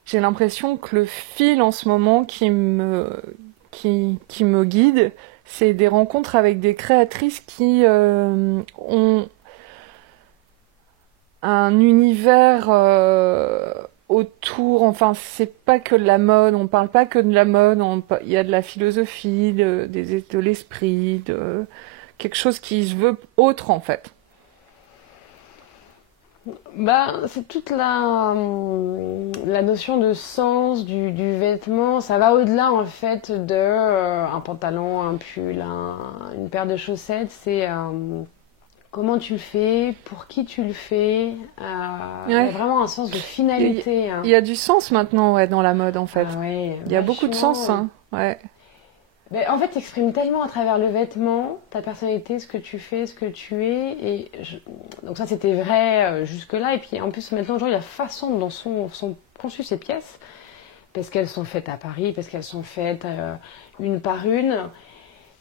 J'ai l'impression que le fil en ce moment qui me guide, c'est des rencontres avec des créatrices qui ont un univers autour, enfin c'est pas que de la mode, on parle pas que de la mode, il y a de la philosophie, de l'esprit, de quelque chose qui se veut autre en fait. Bah, c'est toute la notion de sens du vêtement. Ça va au-delà, en fait, de un pantalon, un pull, une paire de chaussettes. C'est comment tu le fais, pour qui tu le fais. Il y a vraiment un sens de finalité. Il y a du sens maintenant, ouais, dans la mode, en fait. Ah ouais, il y a beaucoup de sens, hein. Ouais. Mais en fait, tu exprimes tellement à travers le vêtement, ta personnalité, ce que tu fais, ce que tu es. Donc ça, c'était vrai jusque-là. Et puis en plus, maintenant, aujourd'hui, la façon dont sont conçues ces pièces, parce qu'elles sont faites à Paris, parce qu'elles sont faites une par une,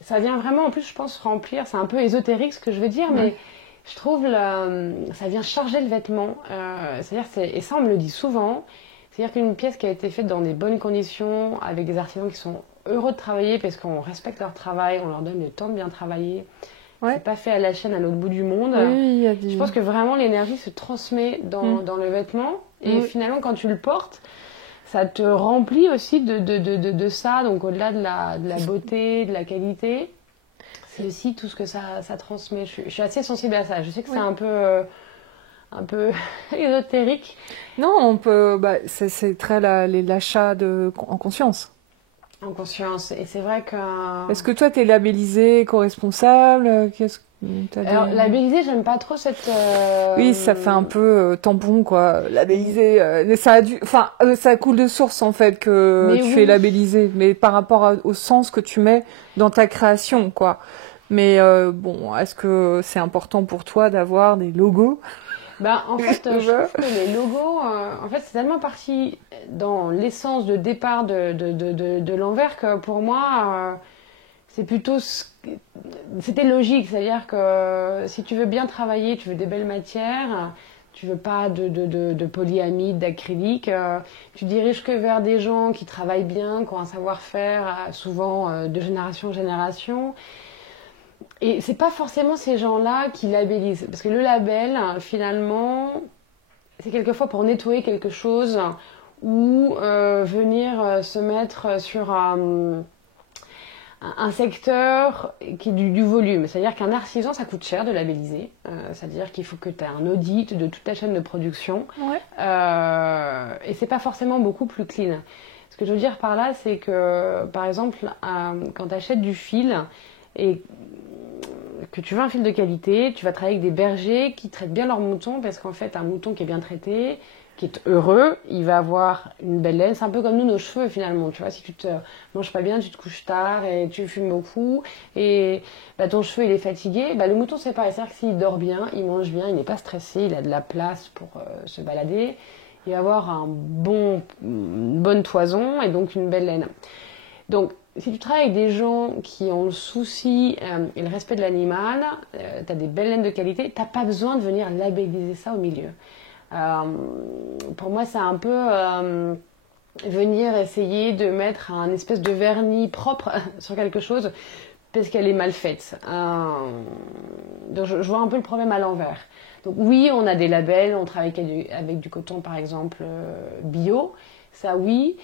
ça vient vraiment, en plus, je pense, remplir. C'est un peu ésotérique ce que je veux dire, mais je trouve ça vient charger le vêtement. C'est-à-dire, et ça, on me le dit souvent, c'est-à-dire qu'une pièce qui a été faite dans des bonnes conditions, avec des artisans qui sont heureux de travailler parce qu'on respecte leur travail, on leur donne le temps de bien travailler. Ouais. C'est pas fait à la chaîne à l'autre bout du monde. Oui, Je pense que vraiment l'énergie se transmet dans le vêtement Et finalement, quand tu le portes, ça te remplit aussi de ça. Donc au-delà de la beauté, de la qualité, c'est aussi tout ce que ça transmet. Je suis assez sensible à ça. Je sais que c'est un peu ésotérique. Non, on peut. Bah, c'est très l'achat en conscience. En conscience. Et c'est vrai que... Est-ce que toi, t'es labellisé éco-responsable? Qu'est-ce que t'as Alors, labellisé, j'aime pas trop cette... Oui, ça fait un peu tampon, quoi. Labellisé, ça coule de source, en fait, que tu es labellisé. Mais par rapport au sens que tu mets dans ta création, quoi. Mais bon, est-ce que c'est important pour toi d'avoir des logos? En fait, je trouve que les logos, en fait, c'est tellement parti dans l'essence de départ de l'Envers que pour moi, c'est plutôt... C'était logique, c'est-à-dire que si tu veux bien travailler, tu veux des belles matières, tu veux pas de polyamide, d'acrylique, tu diriges que vers des gens qui travaillent bien, qui ont un savoir-faire, souvent de génération en génération. Et c'est pas forcément ces gens-là qui labellisent. Parce que le label, finalement, c'est quelquefois pour nettoyer quelque chose ou venir se mettre sur un secteur qui est du volume. C'est-à-dire qu'un artisan, ça coûte cher de labelliser. C'est-à-dire qu'il faut que tu aies un audit de toute ta chaîne de production. Ouais. Et c'est pas forcément beaucoup plus clean. Ce que je veux dire par là, c'est que, par exemple, quand tu achètes du fil et que tu veux un fil de qualité, tu vas travailler avec des bergers qui traitent bien leurs moutons, parce qu'en fait, un mouton qui est bien traité, qui est heureux, il va avoir une belle laine. C'est un peu comme nous, nos cheveux, finalement. Tu vois, si tu te manges pas bien, tu te couches tard et tu fumes beaucoup, et ton cheveu, il est fatigué, le mouton, c'est pareil. C'est-à-dire que s'il dort bien, il mange bien, il n'est pas stressé, il a de la place pour se balader, il va avoir une bonne toison et donc une belle laine. Donc, si tu travailles avec des gens qui ont le souci et le respect de l'animal, tu as des belles laines de qualité, tu n'as pas besoin de venir labelliser ça au milieu. Pour moi, c'est un peu venir essayer de mettre un espèce de vernis propre sur quelque chose parce qu'elle est mal faite. Donc, je vois un peu le problème à l'envers. Donc oui, on a des labels, on travaille avec du coton, par exemple, bio, ça oui.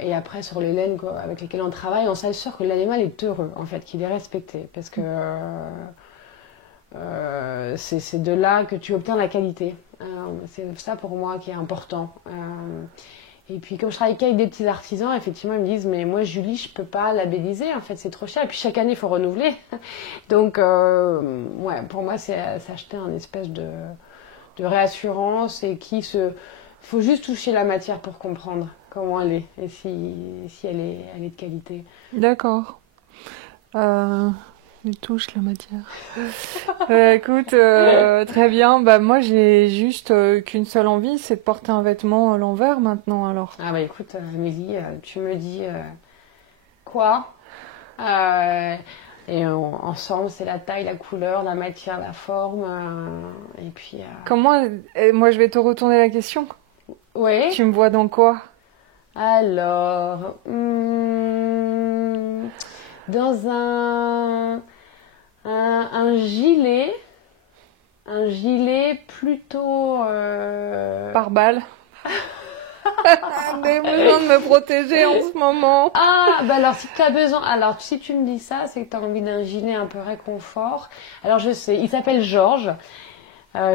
Et après, sur les laines avec lesquelles on travaille, on s'assure que l'animal est heureux, en fait, qu'il est respecté. Parce que c'est de là que tu obtiens la qualité. C'est ça pour moi qui est important. Et puis, comme je travaille qu'avec des petits artisans, effectivement, ils me disent, mais moi, Julie, je peux pas labelliser, en fait, c'est trop cher. Et puis, chaque année, il faut renouveler. Donc, ouais, pour moi, c'est acheter un espèce de réassurance et faut juste toucher la matière pour comprendre comment elle est et si elle est de qualité. D'accord. Il touche la matière. Écoute, très bien. Moi, j'ai juste qu'une seule envie, c'est de porter un vêtement à l'envers maintenant, alors. Ah écoute, Amélie, tu me dis quoi et ensemble, c'est la taille, la couleur, la matière, la forme, et puis... Comment... moi, je vais te retourner la question. Oui. Tu me vois dans quoi? Alors... dans un gilet. Un gilet plutôt... Par balle. J'ai besoin de me protéger en ce moment. Ah, alors si tu as besoin... Alors, si tu me dis ça, c'est que tu as envie d'un gilet un peu réconfort. Alors, je sais, il s'appelle Georges.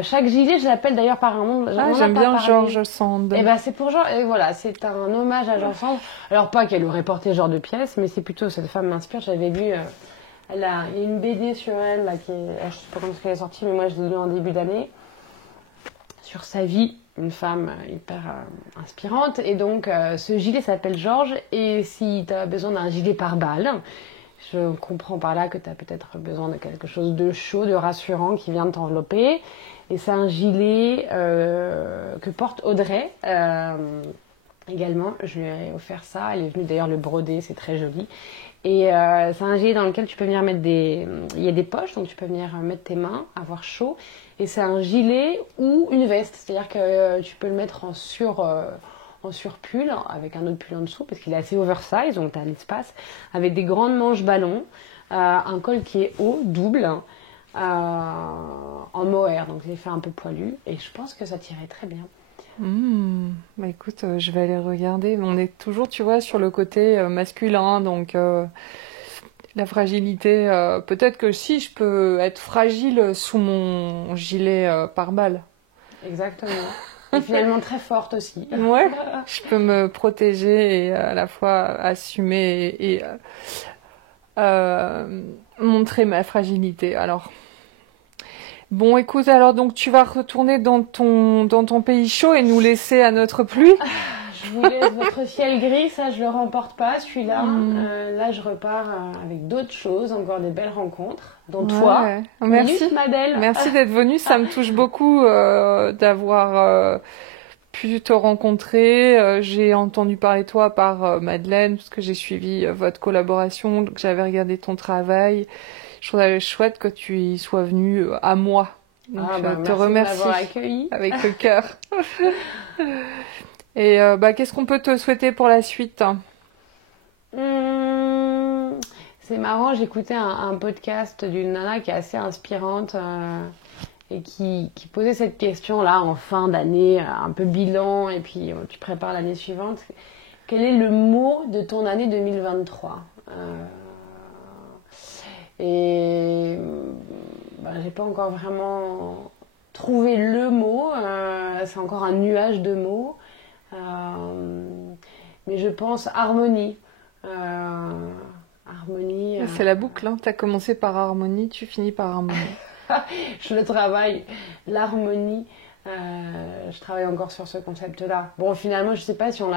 Chaque gilet, je l'appelle d'ailleurs par un nom. J'aime bien George Sand. Et c'est pour Georges. Et voilà, c'est un hommage à Georges Sand. Alors, pas qu'elle aurait porté ce genre de pièce, mais c'est plutôt cette femme m'inspire. J'avais lu... il y a une BD sur elle, là, je ne sais pas quand elle est sortie, mais moi, je l'ai lu en début d'année. Sur sa vie, une femme hyper inspirante. Et donc, ce gilet s'appelle Georges. Et si tu as besoin d'un gilet par balle, je comprends par là que tu as peut-être besoin de quelque chose de chaud, de rassurant qui vient de t'envelopper. Et c'est un gilet que porte Audrey également. Je lui ai offert ça. Elle est venue d'ailleurs le broder, c'est très joli. Et c'est un gilet dans lequel tu peux venir mettre il y a des poches, donc tu peux venir mettre tes mains, avoir chaud. Et c'est un gilet ou une veste. C'est-à-dire que tu peux le mettre en surpull, avec un autre pull en dessous, parce qu'il est assez oversize, donc tu as l'espace, avec des grandes manches ballons, un col qui est haut, double, en mohair, donc j'ai fait un peu poilu, et je pense que ça tirait très bien. Bah écoute, je vais aller regarder. On est toujours, tu vois, sur le côté masculin, donc la fragilité. Peut-être que si je peux être fragile sous mon gilet pare-balles. Exactement. Et finalement très forte aussi. Ouais, je peux me protéger et à la fois assumer et montrer ma fragilité. Alors, bon, écoute, alors donc tu vas retourner dans ton pays chaud et nous laisser à notre pluie. Je vous laisse votre ciel gris, ça je le remporte pas, celui-là. Mm. Là je repars avec d'autres choses, encore des belles rencontres, dont toi. Ouais. Merci. Minute, Madèle. Merci d'être venue. Ça me touche beaucoup d'avoir pu te rencontrer. J'ai entendu parler de toi par Madeleine, parce que j'ai suivi votre collaboration, donc j'avais regardé ton travail. Je trouve ça chouette que tu y sois venue à moi. Donc Ah je bah, te merci de remercie m'avoir accueilli. avec le cœur. Et bah, qu'est-ce qu'on peut te souhaiter pour la suite? C'est marrant, j'écoutais un podcast d'une nana qui est assez inspirante et qui posait cette question-là en fin d'année, un peu bilan, et puis tu prépares l'année suivante. Quel est le mot de ton année 2023? Et bah, j'ai pas encore vraiment trouvé le mot, c'est encore un nuage de mots. Mais je pense harmonie. Harmonie. C'est la boucle, hein. T'as commencé par harmonie, tu finis par harmonie. Je le travaille. L'harmonie. Je travaille encore sur ce concept-là. Bon, finalement, je sais pas si on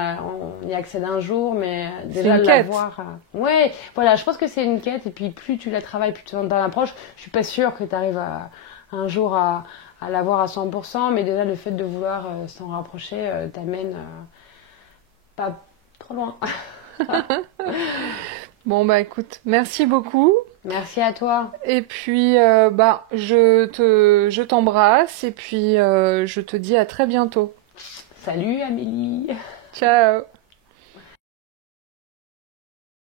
y accède un jour, mais déjà une quête. l'avoir. Ouais, voilà, je pense que c'est une quête. Et puis plus tu la travailles, plus tu en l'approche. Je suis pas sûre que tu arrives un jour à l'avoir à 100%, mais déjà le fait de vouloir s'en rapprocher t'amène pas trop loin. Bon bah écoute, merci beaucoup. Merci à toi. Et puis bah je t'embrasse et puis je te dis à très bientôt. Salut Amélie. Ciao.